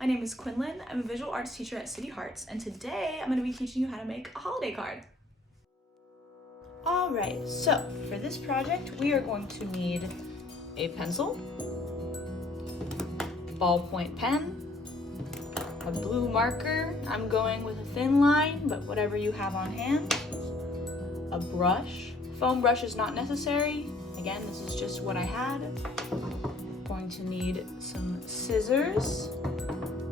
My name is Quinlan. I'm a visual arts teacher at City Hearts, and today I'm going to be teaching you how to make a holiday card. Alright, so for this project we are going to need a pencil, ballpoint pen, a blue marker. I'm going with a thin line, but whatever you have on hand, a brush. Foam brush is not necessary. Again, this is just what I had. Going to need some scissors,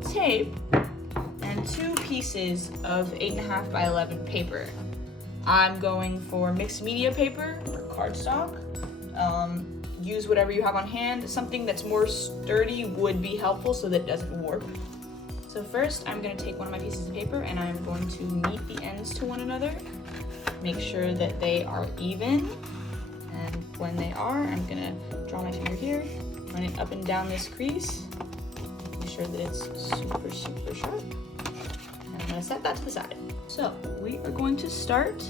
tape, and 2 pieces of 8.5 by 11 paper. I'm going for mixed media paper or cardstock. Use whatever you have on hand. Something that's more sturdy would be helpful so that it doesn't warp. So first, I'm going to take one of my pieces of paper and I'm going to meet the ends to one another. Make sure that they are even. And when they are, I'm going to draw my finger here, run it up and down this crease. Make sure that it's super, super sharp. And I'm going to set that to the side. So we are going to start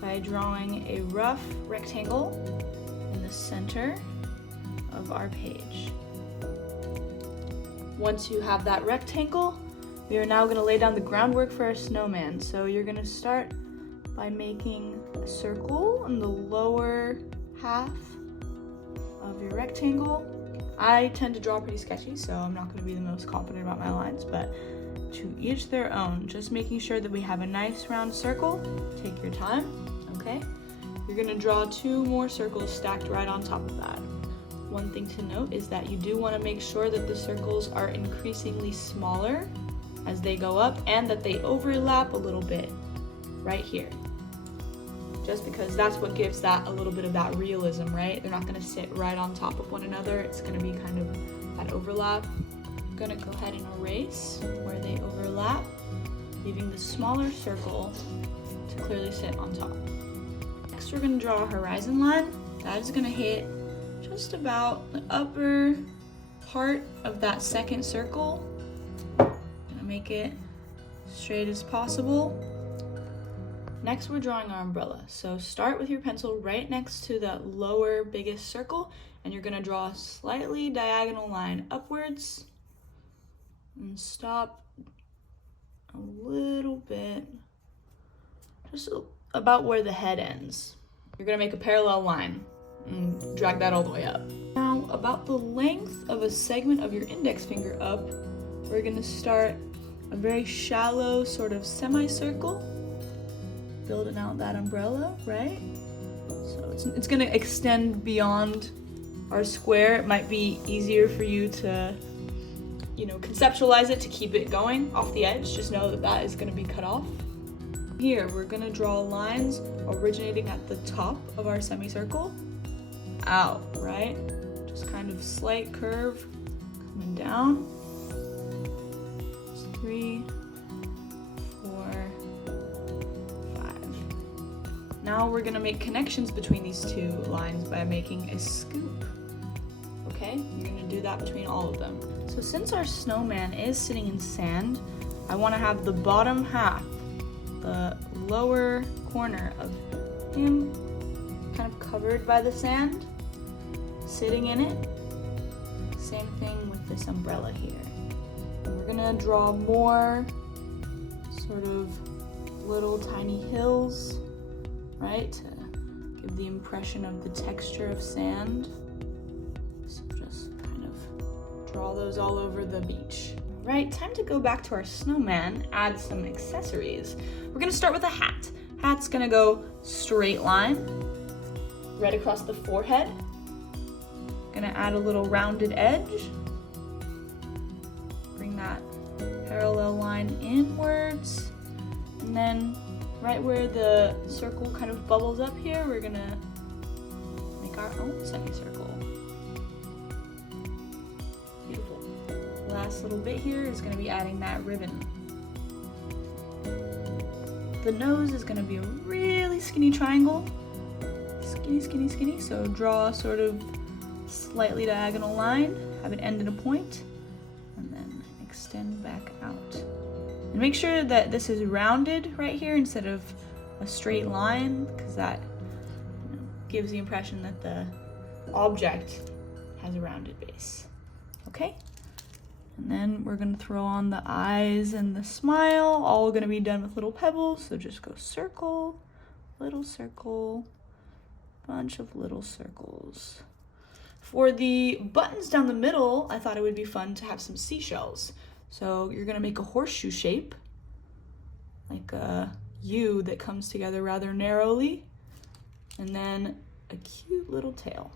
by drawing a rough rectangle in the center of our page. Once you have that rectangle, we are now going to lay down the groundwork for our snowman. So you're going to start by making a circle in the lower half of your rectangle. I tend to draw pretty sketchy, so I'm not going to be the most confident about my lines, but to each their own. Just making sure that we have a nice round circle. Take your time, okay? You're gonna draw 2 more circles stacked right on top of that. One thing to note is that you do wanna make sure that the circles are increasingly smaller as they go up and that they overlap a little bit right here. Just because that's what gives that a little bit of that realism, right? They're not gonna sit right on top of one another. It's gonna be kind of that overlap. I'm gonna go ahead and erase where they overlap, leaving the smaller circle to clearly sit on top. Next, we're gonna draw a horizon line. That is gonna hit just about the upper part of that second circle. Gonna make it straight as possible. Next, we're drawing our umbrella. So start with your pencil right next to the lower biggest circle, and you're gonna draw a slightly diagonal line upwards and stop a little bit, just about where the head ends. You're gonna make a parallel line and drag that all the way up. Now, about the length of a segment of your index finger up, we're gonna start a very shallow sort of semicircle, building out that umbrella, right? So it's gonna extend beyond our square. It might be easier for you to conceptualize it to keep it going off the edge. Just know that that is going to be cut off. Here, we're going to draw lines originating at the top of our semicircle out, right? Just kind of slight curve coming down. 3, 4, 5. Now we're going to make connections between these 2 lines by making a scoop. Okay, you're going to do that between all of them. So since our snowman is sitting in sand, I want to have the bottom half, the lower corner of him kind of covered by the sand, sitting in it. Same thing with this umbrella here. And we're going to draw more sort of little tiny hills, right, to give the impression of the texture of sand. So just kind of draw those all over the beach. Right, time to go back to our snowman, add some accessories. We're gonna start with a hat. Hat's gonna go straight line, right across the forehead. Gonna add a little rounded edge. Bring that parallel line inwards. And then right where the circle kind of bubbles up here, we're gonna make our own semicircle. Beautiful. Last little bit here is going to be adding that ribbon. The nose is going to be a really skinny triangle. Skinny, skinny, skinny. So draw a sort of slightly diagonal line, have it end in a point, and then extend back out. And make sure that this is rounded right here instead of a straight line, because that gives the impression that the object has a rounded base. Okay? And then we're gonna throw on the eyes and the smile, all gonna be done with little pebbles. So just go circle, bunch of little circles. For the buttons down the middle, I thought it would be fun to have some seashells. So you're gonna make a horseshoe shape, like a U that comes together rather narrowly, and then a cute little tail.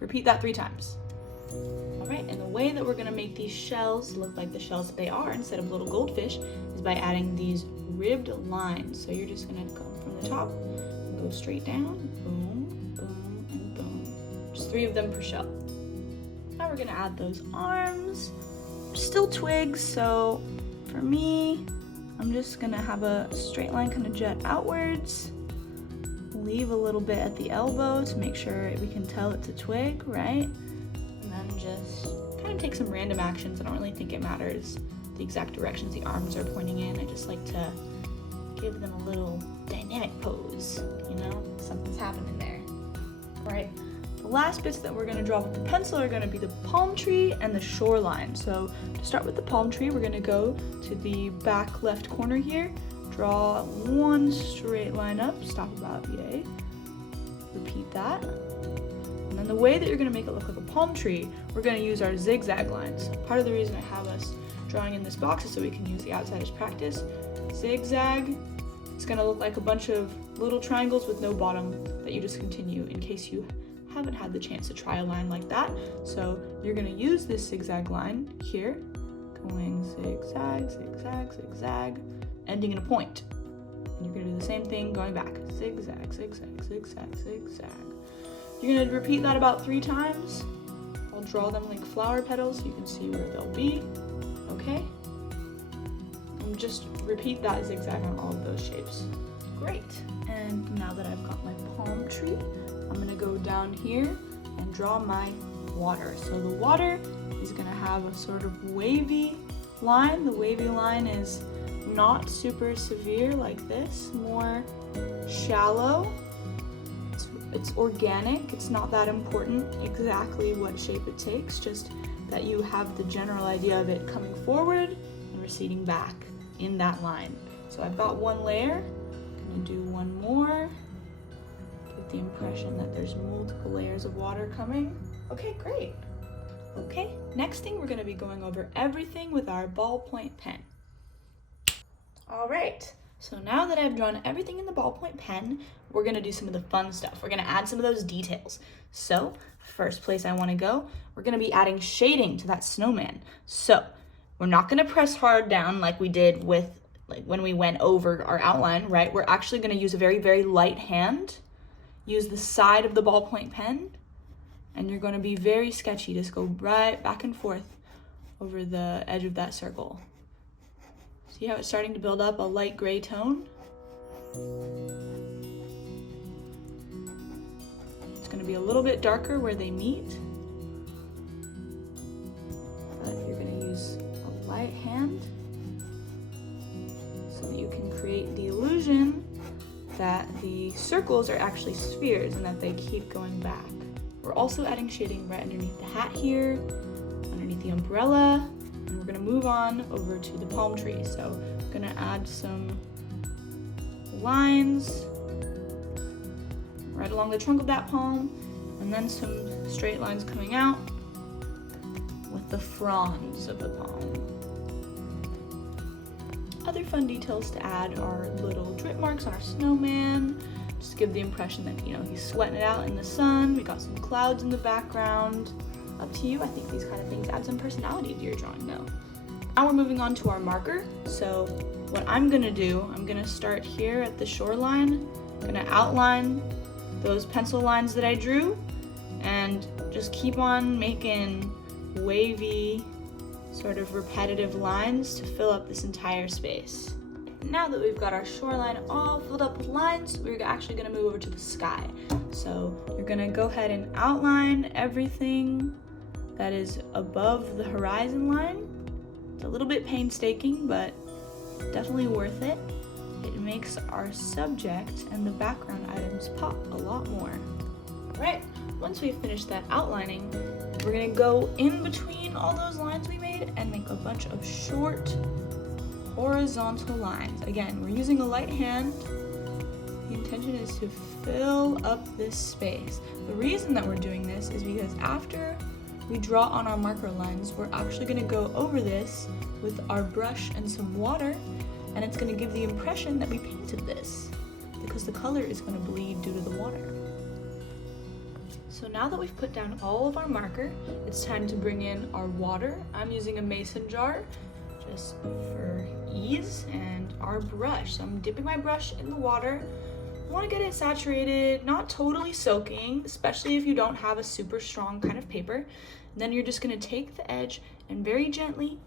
Repeat that 3 times. All right, and the way that we're gonna make these shells look like the shells that they are instead of little goldfish is by adding these ribbed lines. So you're just gonna go from the top and go straight down, boom, boom, and boom. Just 3 of them per shell. Now we're gonna add those arms. Still twigs, so for me, I'm just gonna have a straight line kind of jet outwards. Leave a little bit at the elbow to make sure we can tell it's a twig, right? And then just kind of take some random actions. I don't really think it matters the exact directions the arms are pointing in. I just like to give them a little dynamic pose, you know? Something's happening there. All right, the last bits that we're gonna draw with the pencil are gonna be the palm tree and the shoreline. So to start with the palm tree, we're gonna go to the back left corner here, draw 1 straight line up, stop about yay. Repeat that. And then the way that you're gonna make it look like a palm tree, we're gonna use our zigzag lines. Part of the reason I have us drawing in this box is so we can use the outside as practice. Zigzag, it's gonna look like a bunch of little triangles with no bottom that you just continue in case you haven't had the chance to try a line like that. So you're gonna use this zigzag line here, going zigzag, zigzag, zigzag, ending in a point. And you're gonna do the same thing going back. Zigzag, zigzag, zigzag, zigzag. You're gonna repeat that about 3 times. I'll draw them like flower petals so you can see where they'll be, okay? And just repeat that zigzag on all of those shapes. Great. And now that I've got my palm tree, I'm gonna go down here and draw my water. So the water is gonna have a sort of wavy line. The wavy line is not super severe like this, more shallow. It's organic. It's not that important exactly what shape it takes, just that you have the general idea of it coming forward and receding back in that line. So I've got 1 layer. I'm gonna do 1 more. Get the impression that there's multiple layers of water coming. Okay, great. Okay, next thing we're gonna be going over everything with our ballpoint pen. All right, so now that I've drawn everything in the ballpoint pen, we're gonna do some of the fun stuff. We're gonna add some of those details. So, first place I wanna go, we're gonna be adding shading to that snowman. So, we're not gonna press hard down like we did with, like when we went over our outline, right? We're actually gonna use a very, very light hand, use the side of the ballpoint pen, and you're gonna be very sketchy. Just go right back and forth over the edge of that circle. See how it's starting to build up a light gray tone? It's gonna be a little bit darker where they meet, but you're gonna use a light hand so that you can create the illusion that the circles are actually spheres and that they keep going back. We're also adding shading right underneath the hat here, underneath the umbrella, and we're gonna move on over to the palm tree. So I'm gonna add some lines right along the trunk of that palm, and then some straight lines coming out with the fronds of the palm. Other fun details to add are little drip marks on our snowman, just to give the impression that, you know, he's sweating it out in the sun. We got some clouds in the background. Up to you. I think these kind of things add some personality to your drawing though. Now we're moving on to our marker. So what I'm gonna do, I'm gonna start here at the shoreline. I'm gonna outline those pencil lines that I drew and just keep on making wavy, sort of repetitive lines to fill up this entire space. Now that we've got our shoreline all filled up with lines, we're actually gonna move over to the sky. So you're gonna go ahead and outline everything that is above the horizon line. It's a little bit painstaking, but definitely worth it. It makes our subject and the background items pop a lot more. All right, once we've finished that outlining, We're gonna go in between all those lines we made and make a bunch of short horizontal lines. Again, we're using a light hand. The intention is to fill up this space. The reason that we're doing this is because after we draw on our marker lines, we're actually gonna go over this with our brush and some water, and it's gonna give the impression that we painted this because the color is gonna bleed due to the water. So now that we've put down all of our marker, it's time to bring in our water. I'm using a mason jar just for ease, and our brush. So I'm dipping my brush in the water. I want to get it saturated, not totally soaking, especially if you don't have a super strong kind of paper. And then you're just going to take the edge and very gently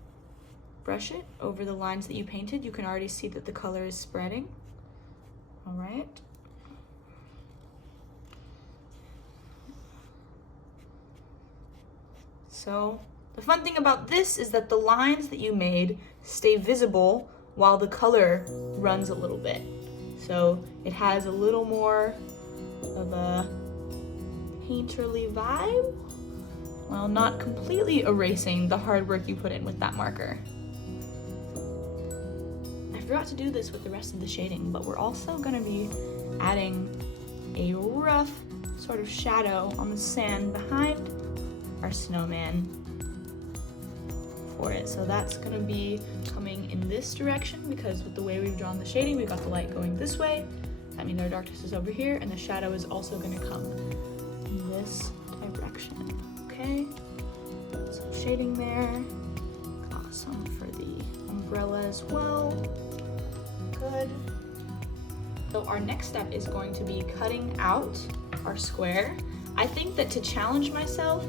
brush it over the lines that you painted. You can already see that the color is spreading. All right. So the fun thing about this is that the lines that you made stay visible while the color runs a little bit. So it has a little more of a painterly vibe, while not completely erasing the hard work you put in with that marker. I forgot to do this with the rest of the shading, but we're also gonna be adding a rough sort of shadow on the sand behind our snowman for it. So that's gonna be coming in this direction because with the way we've drawn the shading, we've got the light going this way. That means our darkness is over here, and the shadow is also gonna come in this direction. Okay, some shading there. Got some for the umbrella as well. Good. So our next step is going to be cutting out our square. I think that to challenge myself,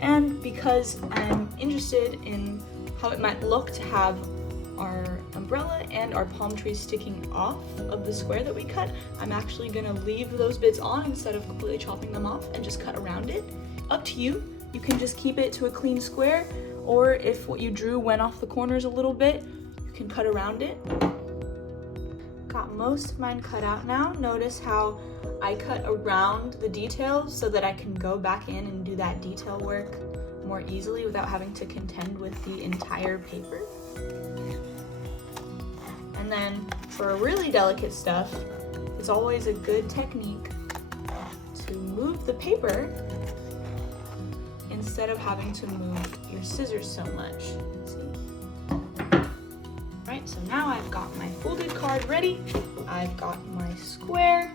and because I'm interested in how it might look to have our umbrella and our palm trees sticking off of the square that we cut, I'm actually gonna leave those bits on instead of completely chopping them off and just cut around it. Up to you. You can just keep it to a clean square, or if what you drew went off the corners a little bit, you can cut around it. Got most of mine cut out now. Notice how I cut around the details so that I can go back in and do that detail work more easily without having to contend with the entire paper. And then for really delicate stuff, it's always a good technique to move the paper instead of having to move your scissors so much. Right, so now I've got my folded card ready. I've got my square,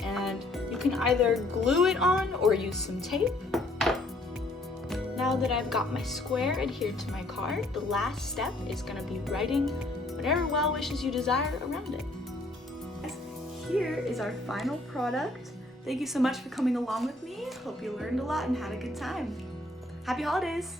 and you can either glue it on or use some tape. Now that I've got my square adhered to my card, the last step is going to be writing whatever well wishes you desire around it. Here is our final product. Thank you so much for coming along with me. Hope you learned a lot and had a good time. Happy holidays!